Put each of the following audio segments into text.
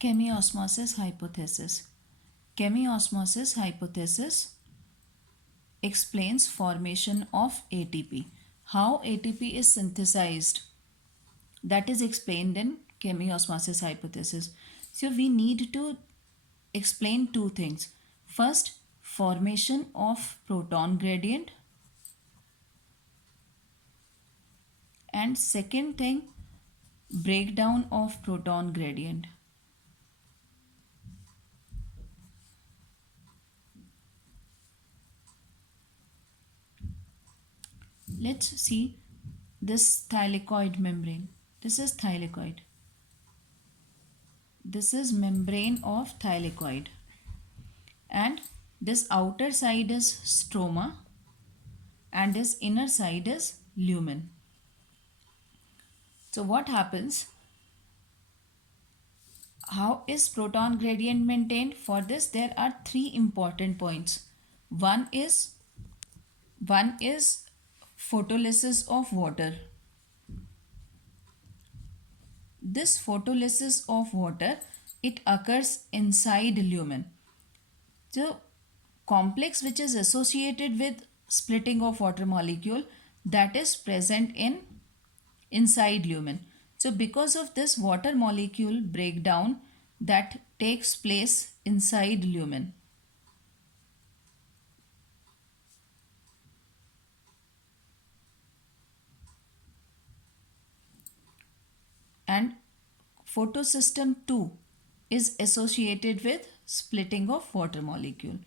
Chemiosmosis hypothesis. Chemiosmosis hypothesis explains formation of ATP. How ATP is synthesized, that is explained in chemiosmosis hypothesis. So we need to explain two things. First, formation of proton gradient, and second thing, breakdown of proton gradient. Let's see this thylakoid membrane. This is thylakoid. This is membrane of thylakoid. And this outer side is stroma and this inner side is lumen. So what happens? How is proton gradient maintained? For this there are three important points. One is photolysis of water. This photolysis of water, it occurs inside lumen. So complex which is associated with splitting of water molecule, that is present in inside lumen. So because of this water molecule breakdown that takes place inside lumen. And photosystem 2 is associated with splitting of water molecule.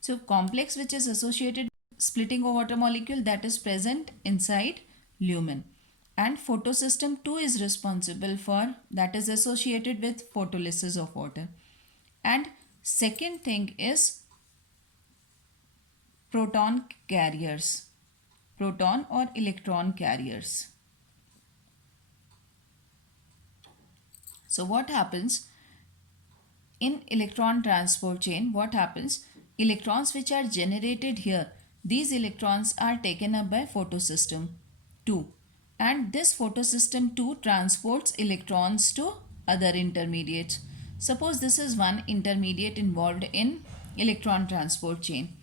So complex which is associated with splitting of water molecule, that is present inside lumen. And photosystem 2 is responsible for, that is associated with photolysis of water. And second thing is proton carriers, proton or electron carriers. So what happens in electron transport chain? What happens? Electrons which are generated here, these electrons are taken up by photosystem 2, and this photosystem 2 transports electrons to other intermediates. Suppose this is one intermediate involved in electron transport chain.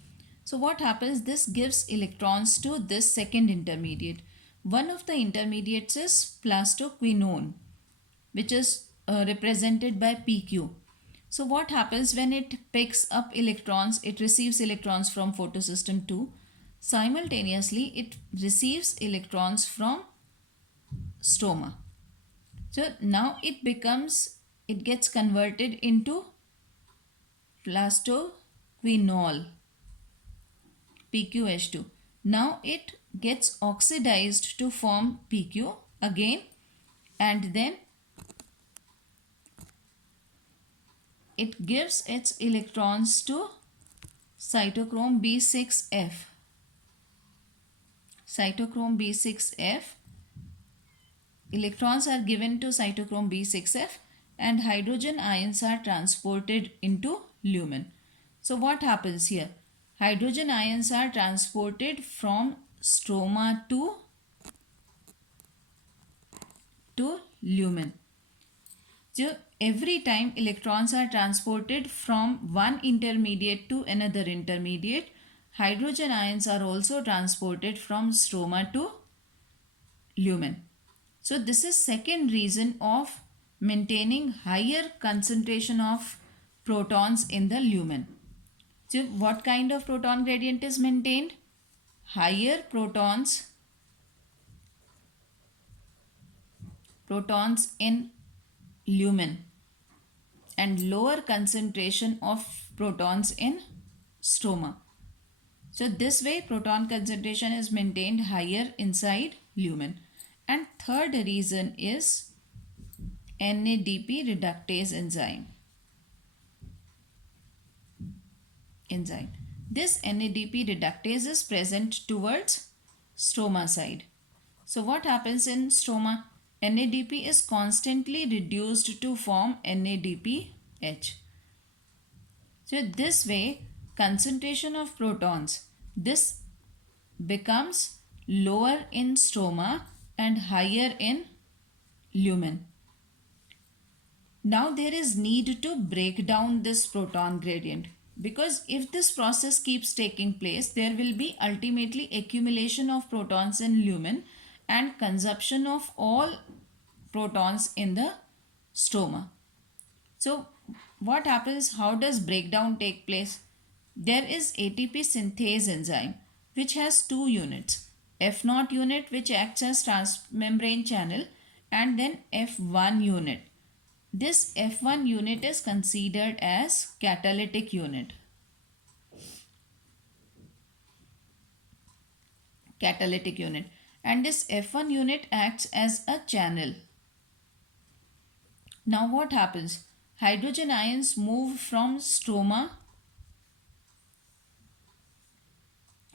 So what happens? This gives electrons to this second intermediate. One of the intermediates is plastoquinone, which is represented by PQ. So what happens when it picks up electrons? It receives electrons from photosystem 2. Simultaneously, it receives electrons from stroma. So now it gets converted into plastoquinol, PQH2. Now it gets oxidized to form PQ again, and then it gives its electrons to cytochrome B6F. Cytochrome B6F. Electrons are given to cytochrome B6F and hydrogen ions are transported into lumen. So what happens here? Hydrogen ions are transported from stroma to lumen. So every time electrons are transported from one intermediate to another intermediate, hydrogen ions are also transported from stroma to lumen. So this is second reason of maintaining higher concentration of protons in the lumen. So what kind of proton gradient is maintained? Higher protons in lumen and lower concentration of protons in stroma. So this way proton concentration is maintained higher inside lumen. And third reason is NADP reductase enzyme. This NADP reductase is present towards stroma side. So what happens in stroma? NADP is constantly reduced to form NADPH. So this way concentration of protons, this becomes lower in stroma and higher in lumen. Now there is need to break down this proton gradient, because if this process keeps taking place, there will be ultimately accumulation of protons in lumen and consumption of all protons in the stroma. So what happens? How does breakdown take place? There is ATP synthase enzyme which has two units. F0 unit which acts as transmembrane channel, and then F1 unit. This F1 unit is considered as catalytic unit. Catalytic unit. And this F1 unit acts as a channel. Now what happens? Hydrogen ions move from stroma,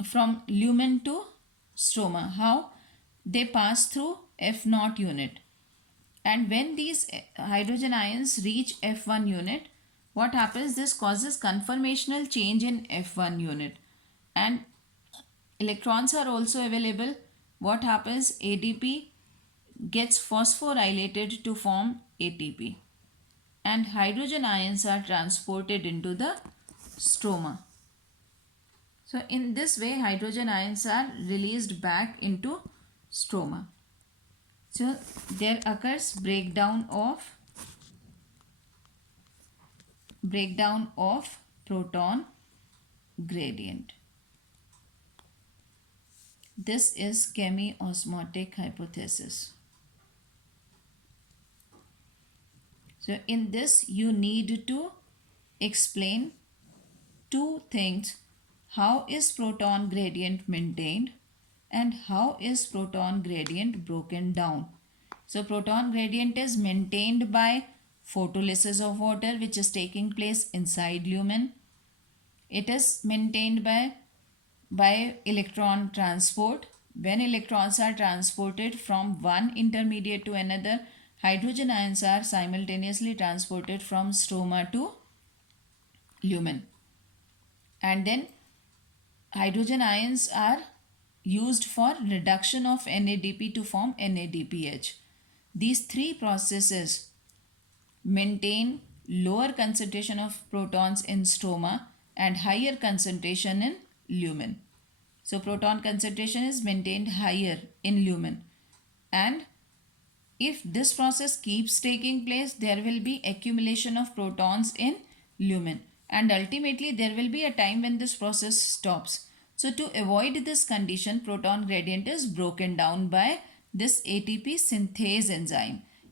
from lumen to stroma. How? They pass through F0 unit. And when these hydrogen ions reach F1 unit, what happens? This causes conformational change in F1 unit. And electrons are also available. What happens? ADP gets phosphorylated to form ATP. And hydrogen ions are transported into the stroma. So in this way, hydrogen ions are released back into stroma. So there occurs breakdown of proton gradient. This is chemiosmotic hypothesis. So in this you need to explain two things. How is proton gradient maintained and how is proton gradient broken down? So proton gradient is maintained by photolysis of water which is taking place inside lumen. It is maintained by electron transport. When electrons are transported from one intermediate to another, hydrogen ions are simultaneously transported from stroma to lumen. And then hydrogen ions are used for reduction of NADP to form NADPH. These three processes maintain lower concentration of protons in stroma and higher concentration in lumen. So proton concentration is maintained higher in lumen, and if this process keeps taking place, there will be accumulation of protons in lumen, and ultimately there will be a time when this process stops. So to avoid this condition, proton gradient is broken down by this ATP synthase enzyme.